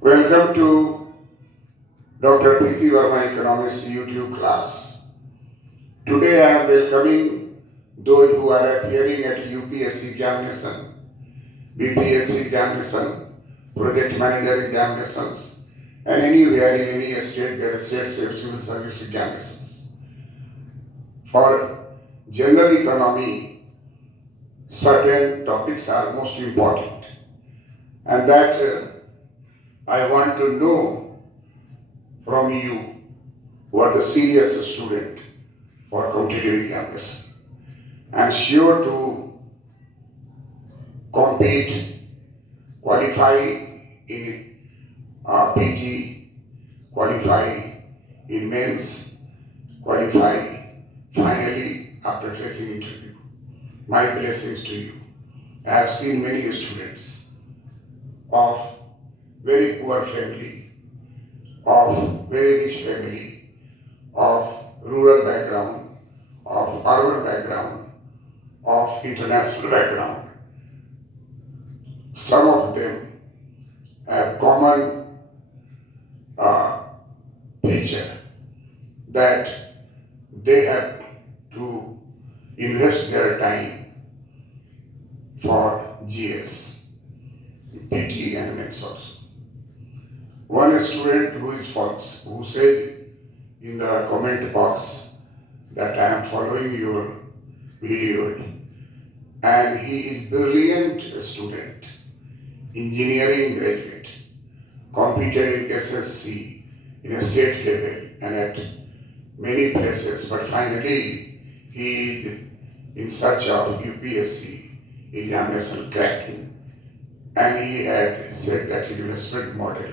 Welcome to Dr. P.C. Verma Economics YouTube class. Today I am welcoming those who are appearing at UPSC examination, BPSC examination, project manager examinations, and anywhere in any state there is state civil service examinations. For general economy, certain topics are most important, and that I want to know from you who are the serious student for competitive examination and sure to compete, qualify in PT, qualify in mains, qualify finally after facing interview. My blessings to you. I have seen many students of very poor family, of very rich family, of rural background, of urban background, of international background. Some of them have common feature that they have to invest their time for GS, PT and maths also. One student who is false, who says in the comment box that I am following your video and he is brilliant student, engineering graduate, competed in SSC in a state level and at many places, but finally he is in search of UPSC examination cracking, and he had said that investment model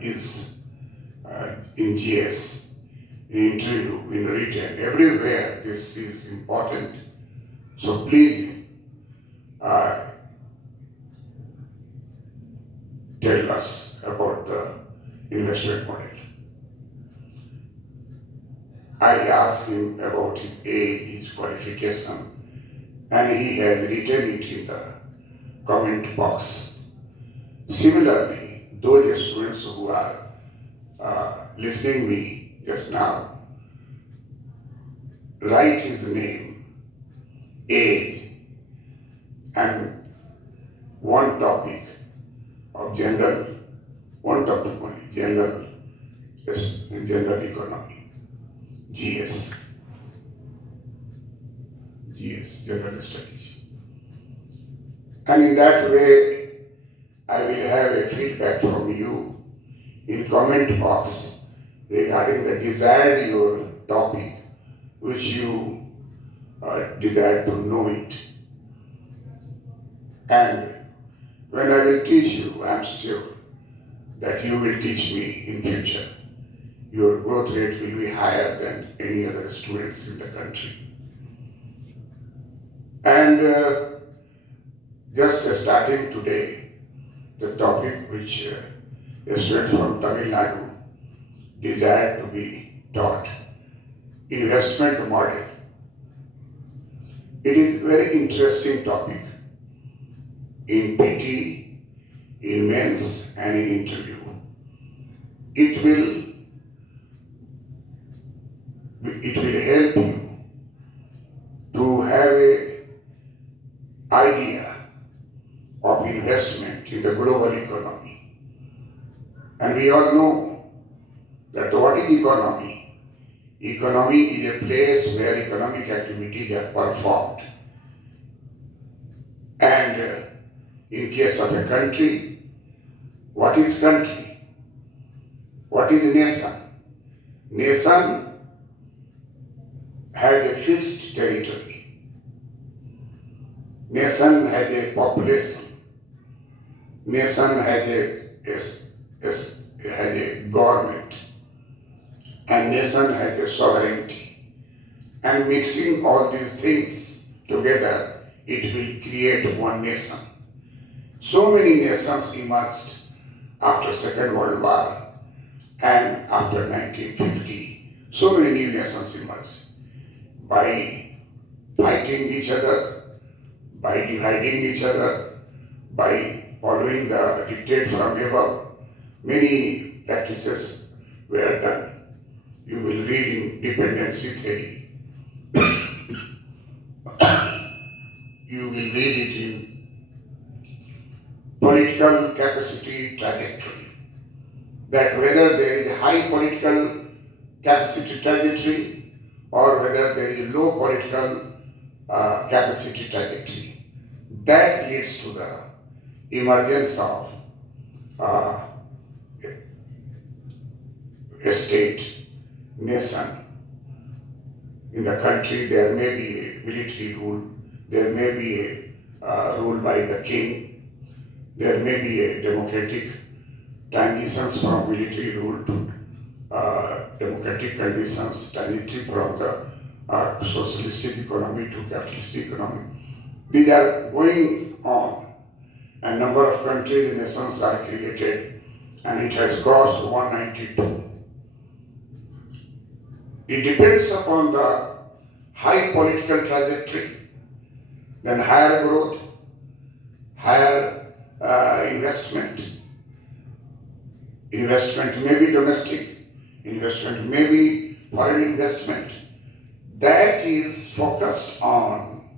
is in GS, in interview, in written, everywhere this is important. So please tell us about the investment model. I asked him about his age, his qualification, and he has written it in the comment box. Similarly, those students who are listening me just now, write his name, age, and one topic of general, one topic only, general economy, GS, general studies. And in that way, I will have a feedback from you in comment box regarding the desired your topic, which you desire to know it. And when I will teach you, I am sure that you will teach me in future. Your growth rate will be higher than any other students in the country. And just starting today, the topic which a student from Tamil Nadu desired to be taught, investment model. It is a very interesting topic in PT, in mains and in interview. It will help you to have a idea of investment in the global economy. And we all know that what is economy? Economy is a place where economic activities are performed. And in case of a country, what is country? What is nation? Nation has a fixed territory. Nation has a population. Nation has a government. And nation has a sovereignty. And mixing all these things together, it will create one nation. So many nations emerged after Second World War and after 1950. So many new nations emerged by fighting each other, by dividing each other, by following the dictate from above, many practices were done. You will read in dependency theory. You will read it in political capacity trajectory. That whether there is a high political capacity trajectory or whether there is a low political capacity trajectory, that leads to the emergence of uh, a state, nation. In the country, there may be a military rule, there may be a rule by the king, there may be a democratic transitions from military rule to democratic conditions, transiting from the socialistic economy to capitalistic economy. These are going on. A number of countries and nations are created, and it has crossed 192. It depends upon the high political trajectory, then higher growth, higher investment. Investment may be domestic, investment may be foreign investment. That is focused on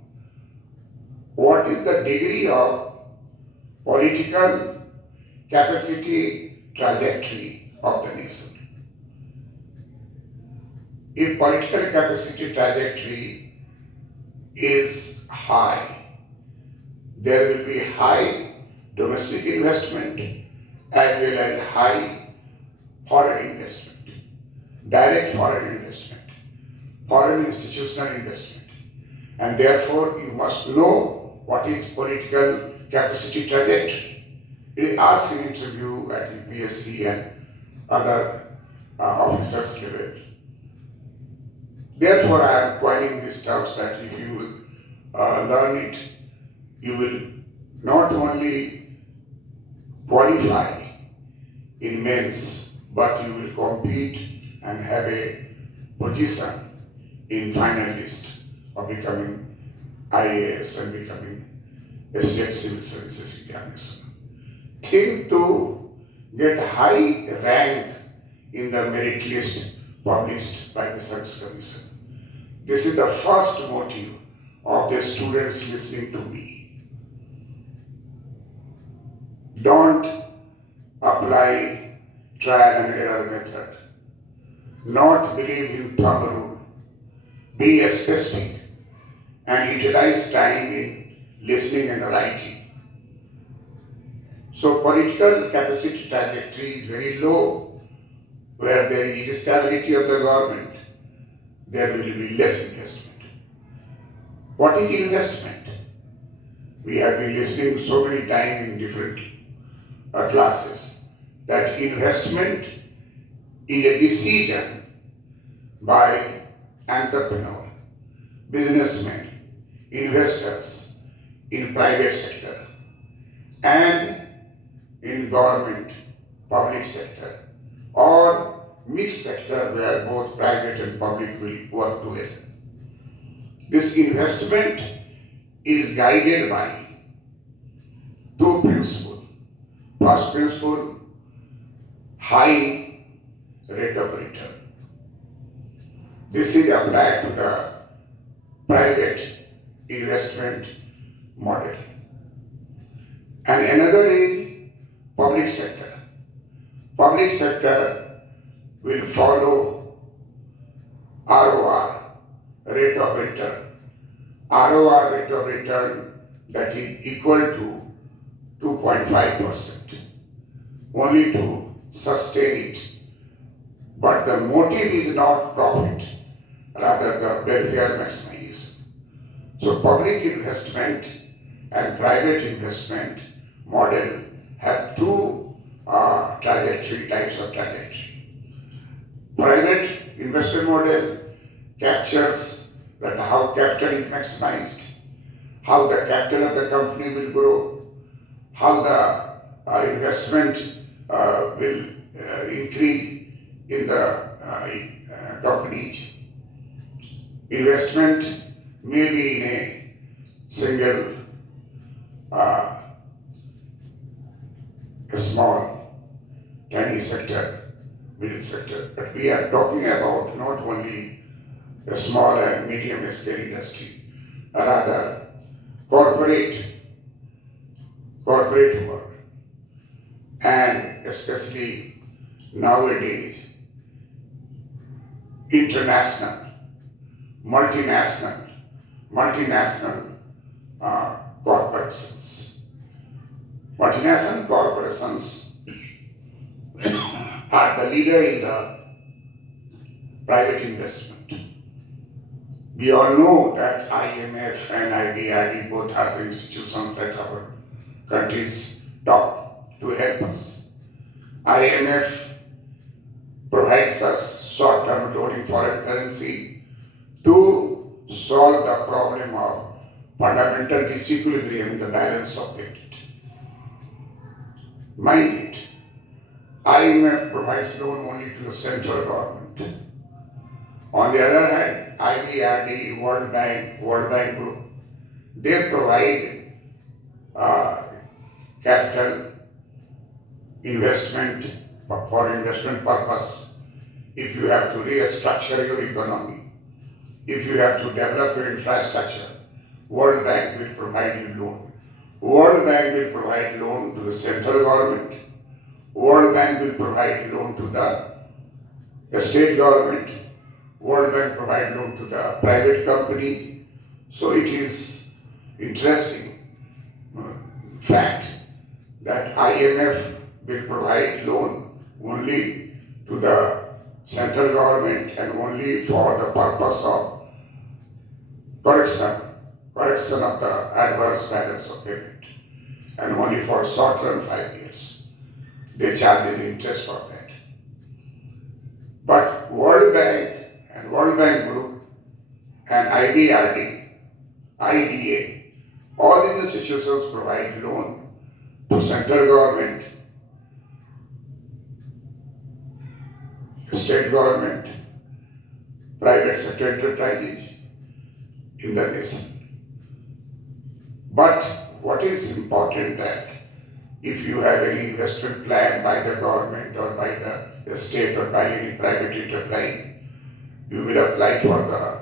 what is the degree of political capacity trajectory of the nation. If political capacity trajectory is high, there will be high domestic investment as well as high foreign investment, direct foreign investment, foreign institutional investment. And therefore, you must know what is political capacity trajectory. It is asked in interview at UPSC and other officers level. Therefore, I am coining these terms that if you will learn it, you will not only qualify in mains, but you will compete and have a position in final list of becoming IAS and becoming a state civil services examination. Think to get high rank in the merit list published by the Service Commission. This is the first motive of the students listening to me. Don't apply trial and error method. Not believe in thumb rule. Be specific and utilize time in listening and writing. So political capacity trajectory is very low, where there is instability of the government, there will be less investment. What is investment? We have been listening so many times in different classes that investment is a decision by entrepreneur, businessmen, investors in private sector and in government, public sector, or mixed sector where both private and public will work together. This investment is guided by two principles. First principle, high rate of return. This is applied to the private investment model. And another is public sector. Public sector will follow ROR, rate of return. ROR, rate of return, that is equal to 2.5%, only to sustain it. But the motive is not profit, rather the welfare maximization. So public investment and private investment model have two types of trajectory. Private investment model captures that how capital is maximized, how the capital of the company will grow, how the investment will increase in the companies. Investment may be in a single a small, tiny sector, middle sector, but we are talking about not only a small and medium scale industry, rather corporate, corporate world, and especially nowadays, international, multinational, multinational corporations. Multinational corporations are the leader in the private investment. We all know that IMF and IBRD both are the institutions that our countries top to help us. IMF provides us short-term loan in foreign currency to solve the problem of fundamental disequilibrium in the balance of payment. Mind it, IMF provides loan only to the central government. On the other hand, IBRD, World Bank Group, they provide capital investment for investment purpose. If you have to restructure your economy, if you have to develop your infrastructure, World Bank will provide you loan. World Bank will provide loan to the central government. World Bank will provide loan to the state government. World Bank provide loan to the private company. So it is interesting fact that IMF will provide loan only to the central government and only for the purpose of correction of the adverse balance of payment, and only for short run 5 years. They charge the interest for that. But World Bank and World Bank Group and IBRD, IDA, all these institutions provide loan to central government, state government, private sector enterprises in the nation. But what is important that if you have any investment plan by the government or by the state or by any private enterprise, you will apply for the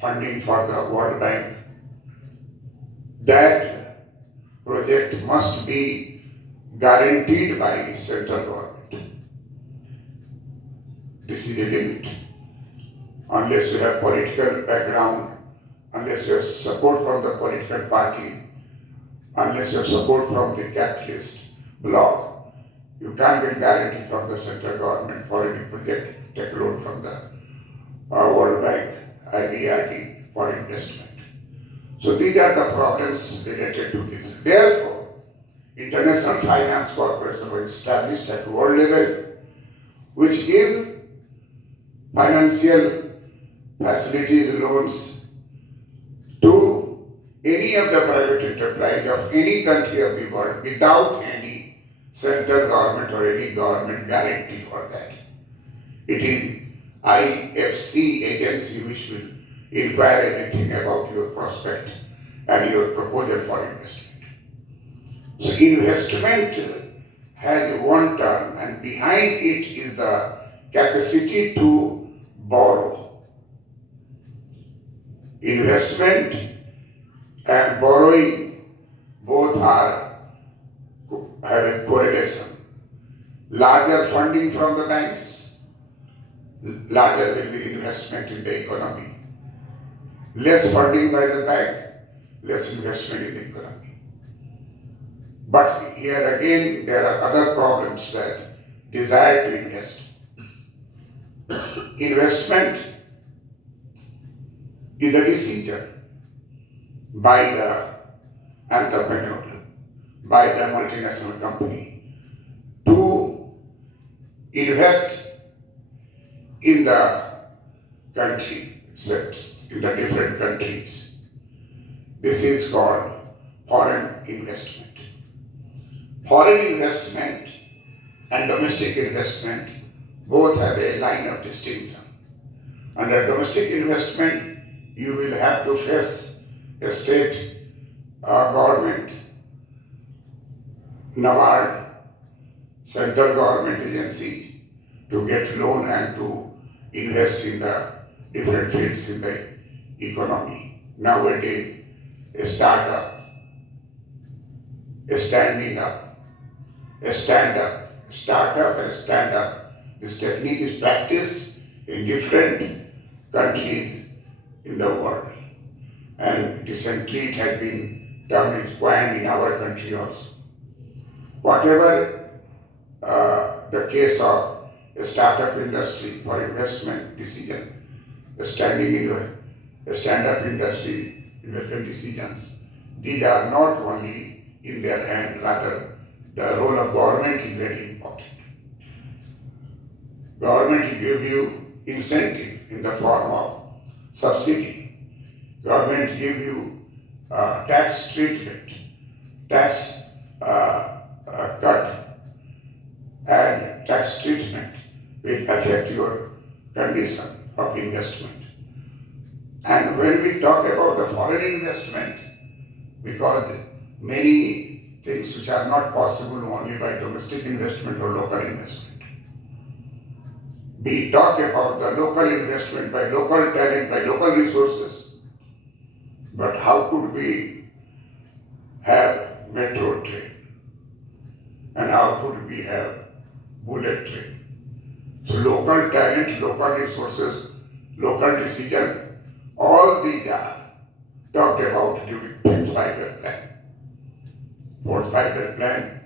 funding for the World Bank. That project must be guaranteed by central government. This is a limit. Unless you have political background, unless you have support from the political party, unless you have support from the capitalist bloc, you can't get guarantee from the central government for any project. Take loan from the World Bank, IBRD for investment. So these are the problems related to this. Therefore, International Finance Corporation was established at world level, which give financial facilities, loans to any of the private enterprise of any country of the world without any central government or any government guarantee for that. It is IFC agency which will inquire everything about your prospect and your proposal for investment. So investment has one term, and behind it is the capacity to borrow. Investment and borrowing both have a correlation. Larger funding from the banks, larger will be investment in the economy. Less funding by the bank, less investment in the economy. But here again, there are other problems that desire to invest. Investment is a decision by the entrepreneur, by the multinational company to invest in the country, in the different countries. This is called foreign investment. Foreign investment and domestic investment both have a line of distinction. Under domestic investment, you will have to face a state government, NABARD, central government agency to get loan and to invest in the different fields in the economy. Nowadays, a startup, a standing up, a stand up, startup and stand up. This technique is practiced in different countries in the world. And recently it has been termed as coined in our country also. Whatever the case of a startup industry for investment decision, a stand-up industry investment decisions, these are not only in their hand, rather the role of government is very important. Government will give you incentive in the form of subsidy. Government give you tax treatment, tax cut, and tax treatment will affect your condition of investment. And when we talk about the foreign investment, because many things which are not possible only by domestic investment or local investment. We talk about the local investment by local talent, by local resources. But how could we have metro train? And how could we have bullet train? So local talent, local resources, local decision, all these are talked about during Fourth Five-Year Plan. Fourth Five-Year Plan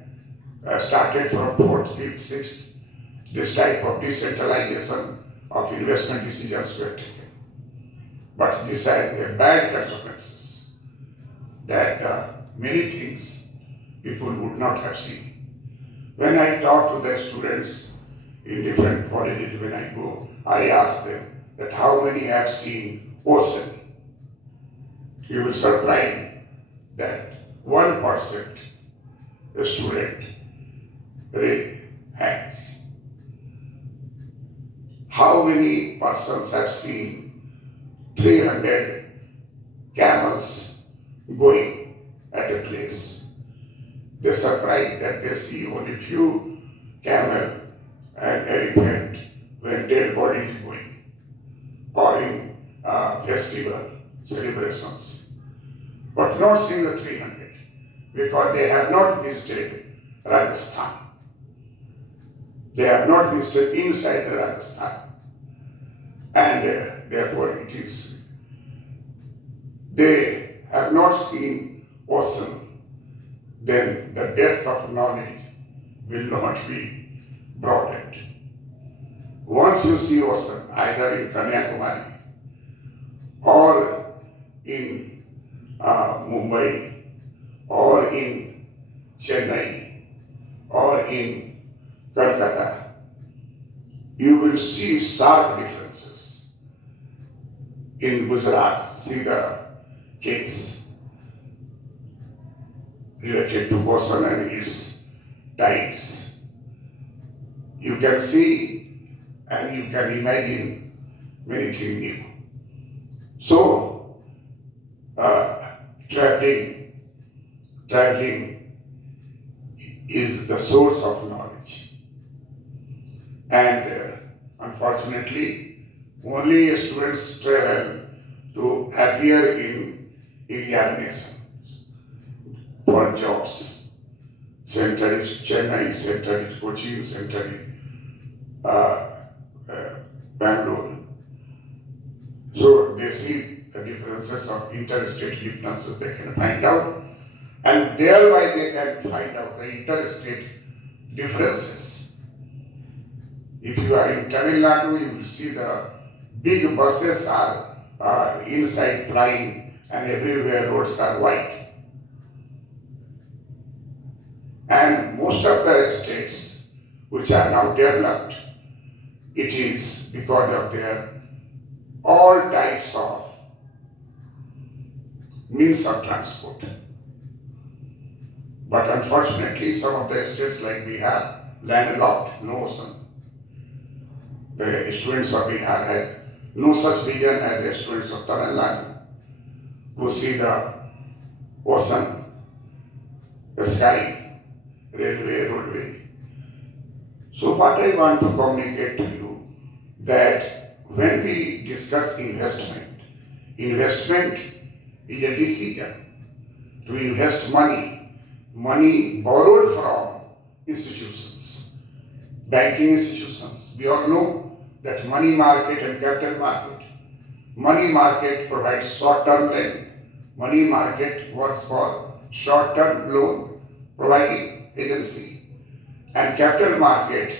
started from 4th, 5th, 6th. This type of decentralization of investment decisions were taken. But this had bad consequences that many things people would not have seen. When I talk to the students in different colleges, when I go, I ask them that how many have seen ocean. You will surprise that 1% a student raise hands. How many persons have seen 300 camels going at a place? They surprised that they see only few camel and elephant when dead body is going, or in festival celebrations, but not seeing the 300 because they have not visited Rajasthan. They have not visited inside the Rajasthan, and therefore it is, they have not seen ocean, then the depth of knowledge will not be broadened. Once you see ocean, either in Kanyakumari or in Mumbai or in Chennai or in Calcutta, you will see sharp differences. In Gujarat, see the case related to ocean and its tides. You can see and you can imagine many things new. So, traveling is the source of knowledge. And unfortunately, only students travel to appear in examinations for jobs. Center is Chennai, center is Kochi, center is Bangalore. So they see the differences of interstate differences they can find out, and thereby they can find out the interstate differences. If you are in Tamil Nadu, you will see the big buses are inside flying and everywhere roads are white. And most of the states which are now developed, it is because of their all types of means of transport. But unfortunately, some of the states like Bihar, landlocked, no ocean. The students of Bihar had no such vision as the students of Tamil Nadu, who see the ocean, the sky, railway, roadway. So what I want to communicate to you that when we discuss investment, investment is a decision to invest money borrowed from institutions, banking institutions. We all know that money market and capital market. Money market provides short-term lend. Money market works for short-term loan providing agency. And capital market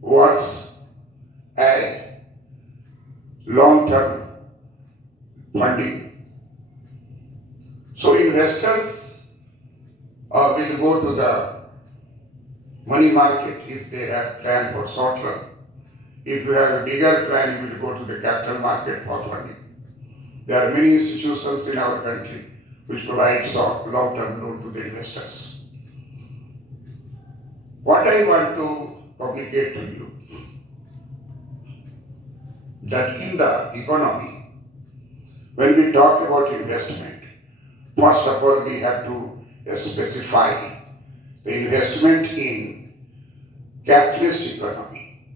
works as long-term funding. So investors will go to the money market if they have plan for short term. If you have a bigger plan, you will go to the capital market for funding. There are many institutions in our country which provide short, long-term loan to the investors. What I want to communicate to you that in the economy, when we talk about investment, first of all we have to specify the investment in capitalist economy,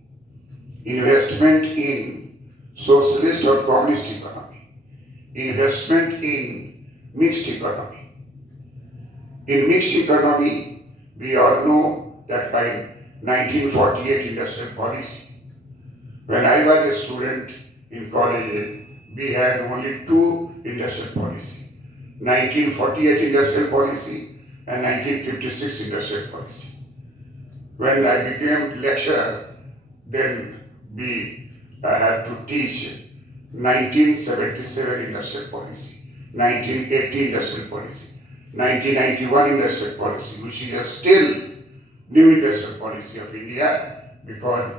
investment in socialist or communist economy, investment in mixed economy. In mixed economy, we all know that by 1948 industrial policy, when I was a student in college, we had only two industrial policy, 1948 industrial policy and 1956 industrial policy. When I became lecturer, then we had to teach 1977 industrial policy, 1980 industrial policy, 1991 industrial policy, which is still new industrial policy of India, because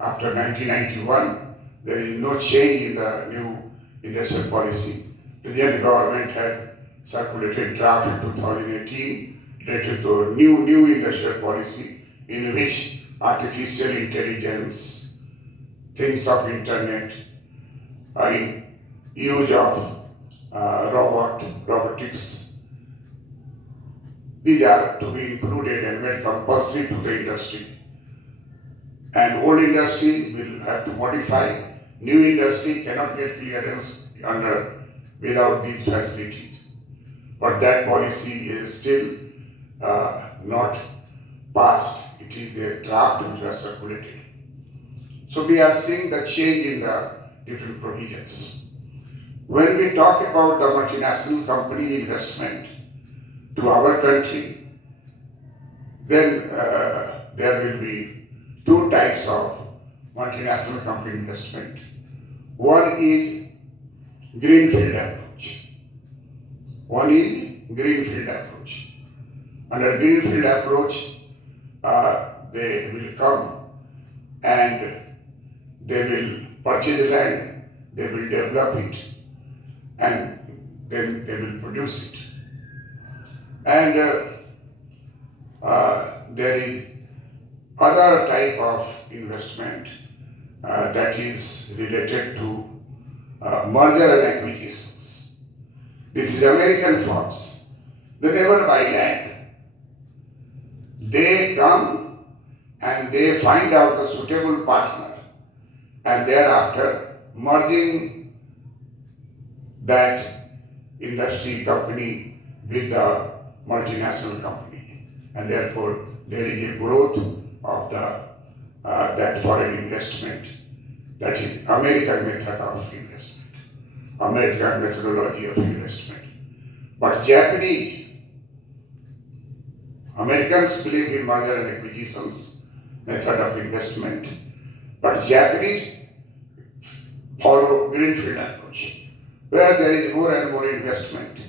after 1991, there is no change in the new industrial policy. The Indian government had circulated draft in 2018 related to new industrial policy, in which artificial intelligence, things of internet, use of robotics, these are to be included and made compulsory to the industry. And old industry will have to modify. New industry cannot get clearance without these facilities. But that policy is still not passed. It is a draft which was circulated. So we are seeing the change in the different provisions. When we talk about the multinational company investment to our country, then there will be two types of multinational company investment. One is greenfield approach. Under greenfield approach, they will come and they will purchase land, they will develop it, and then they will produce it. And there is other type of investment that is related to merger and acquisitions. This is American firms. They never buy land. They come and they find out the suitable partner, and thereafter merging that industry company with the multinational company, and therefore there is a growth of that foreign investment. That is American method of investment, American methodology of investment. But Americans believe in merger and acquisitions method of investment, but Japanese follow greenfield approach, where there is more and more investment,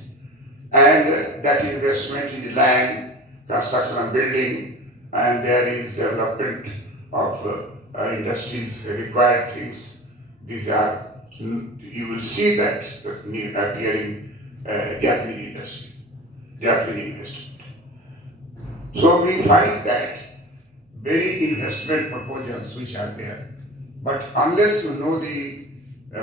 and that investment is land, construction and building, and there is development of industries, required things. These are, you will see that appearing Japanese investment. So we find that many investment proposals which are there, but unless you know the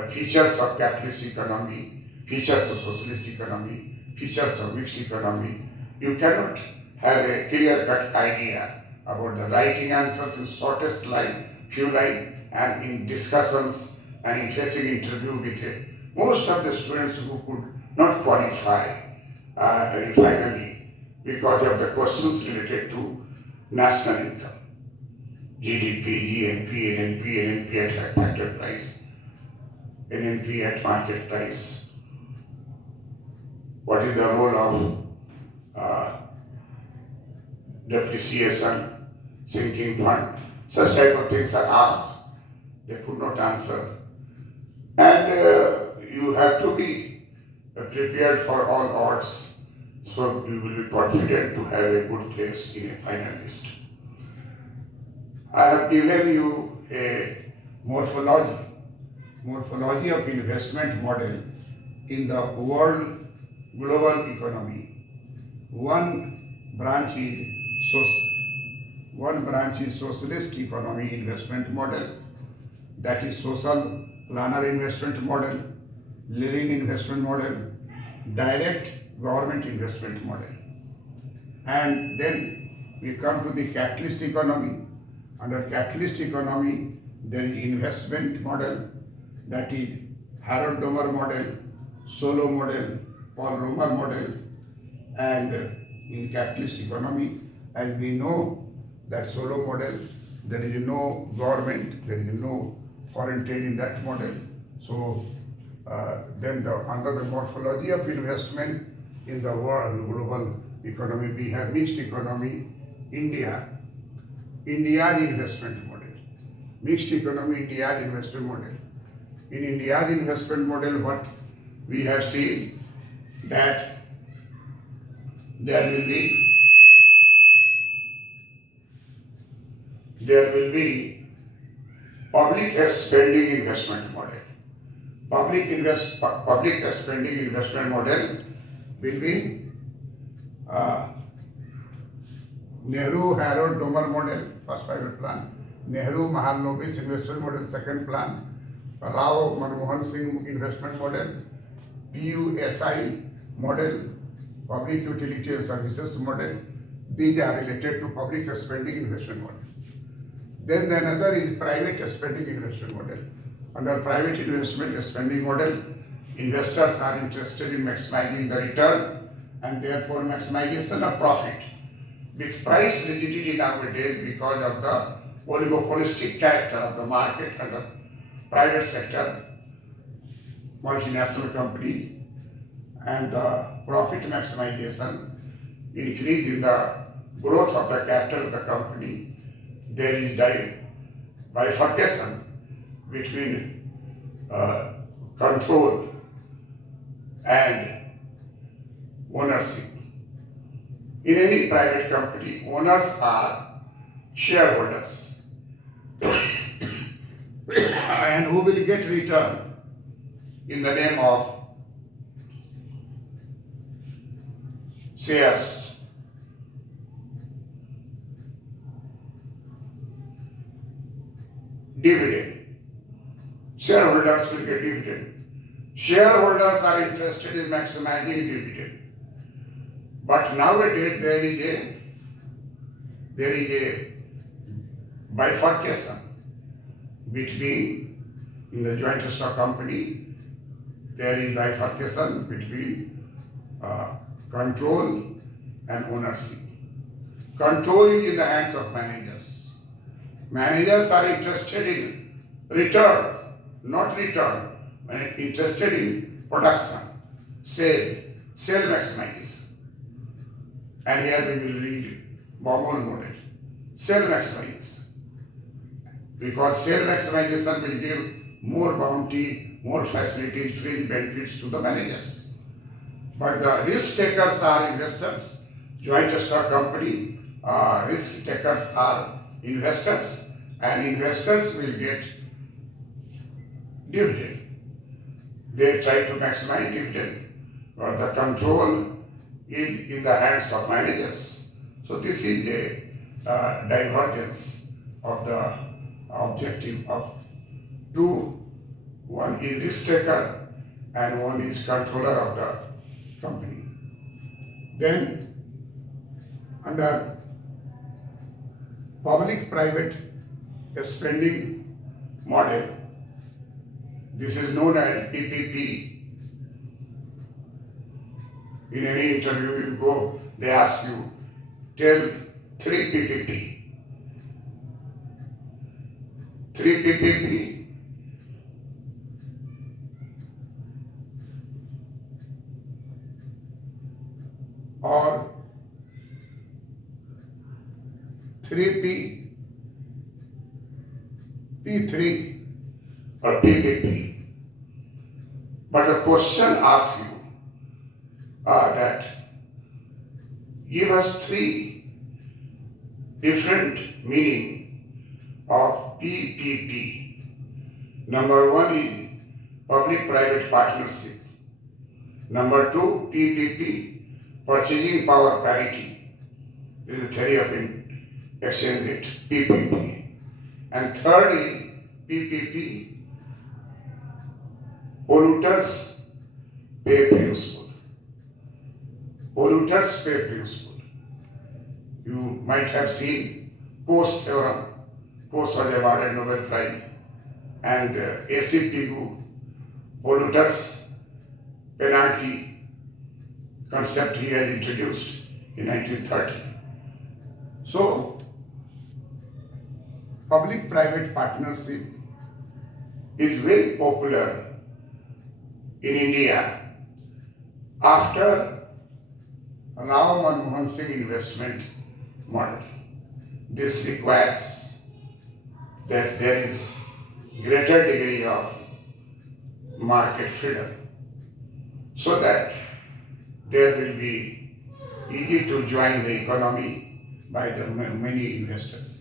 features of capitalist economy, features of socialist economy, features of mixed economy, you cannot have a clear-cut idea about the writing answers in shortest few line, and in discussions and in facing interview with most of the students who could not qualify finally because of the questions related to national income, GDP, GNP, NNP at factor price, NNP at market price. What is the role of depreciation, sinking fund? Such type of things are asked. They could not answer. And you have to be prepared for all odds, so you will be confident to have a good place in a finalist. I have given you a morphology of investment model in the world global economy. One branch is socialist economy investment model, that is social planner investment model, living investment model, direct government investment model. And then we come to the capitalist economy. Under capitalist economy, there is investment model, that is Harold Domer model, Solow model, Paul Romer model. And in capitalist economy, as we know that Solow model, there is no government, there is no foreign trade in that model. So then under the morphology of investment in the world global economy, we have mixed economy, India's investment model. Mixed economy, India's investment model. In India's investment model, what we have seen that there will be public spending investment model. Public spending investment model will be Nehru Harold Domer model, first 5-year plan. Nehru Mahalanobis investment model, second plan. Rao Manmohan Singh investment model. PUSI model, public utility and services model. These are related to public spending investment model. Then another is private spending investment model. Under private investment spending model, investors are interested in maximizing the return and therefore maximization of profit. With price rigidity nowadays because of the oligopolistic character of the market and the private sector, multinational companies, and the profit maximization, increase in the growth of the capital of the company, there is bifurcation between control and ownership. In any private company, owners are shareholders and who will get return in the name of shares. Dividend. Shareholders will get dividend. Shareholders are interested in maximizing dividend. But nowadays there is a bifurcation between, in the joint stock company, there is bifurcation between control and ownership. Control is in the hands of managers. Managers are interested in return, not return, interested in production, sale maximization. And here we will read Baumol model, sale maximization. Because sale maximization will give more bounty, more facilities, fringe benefits to the managers. But the risk takers are investors. Joint stock company, risk takers are investors, and investors will get dividend. They try to maximize dividend, but the control is in the hands of managers. So this is a divergence of the objective of two. One is risk taker and one is controller of the company. Then under public-private spending model. This is known as PPP. In any interview you go, they ask you, tell 3 PPP. 3 PPP or 3P, P3 or PPP. But the question asks you that give us 3 different meaning of PPP. Number 1 is public-private partnership. Number 2, PPP, purchasing power parity. This is the theory of exchange rate, PPP. And third is PPP, polluters pay principle. Polluters pay principle. You might have seen Coase theorem. Coase was awarded Nobel Prize. And A.C. Pigou, polluters penalty concept he had introduced in 1930. So, public-private partnership is very popular in India after Rao Manmohan Singh investment model. This requires that there is greater degree of market freedom so that there will be easy to join the economy by the many investors.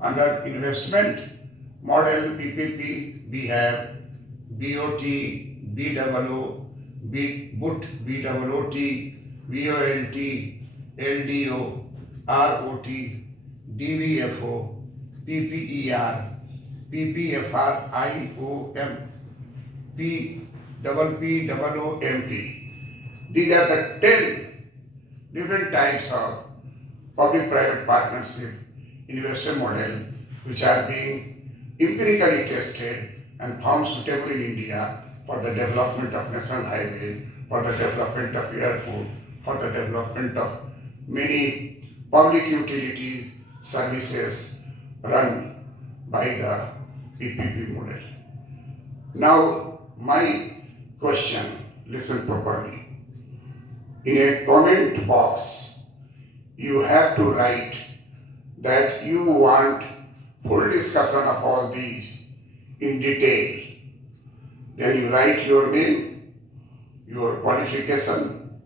Under investment model PPP, we have BOT, BOO, BOOT, BOOT, LDO, ROT, DVFO, PPER, PPFR, IOM, PPPOOMP. These are the 10 different types of public-private partnership investment model which are being empirically tested and found suitable in India for the development of national highways, for the development of airport, for the development of many public utilities services run by the PPP model. Now, my question, listen properly. In a comment box, you have to write that you want full discussion of all these in detail. Then you write your name, your qualification,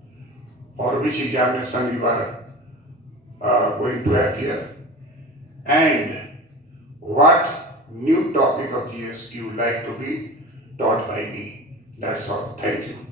for which examination you are going to appear, and what new topic of GS you would like to be taught by me. That's all. Thank you.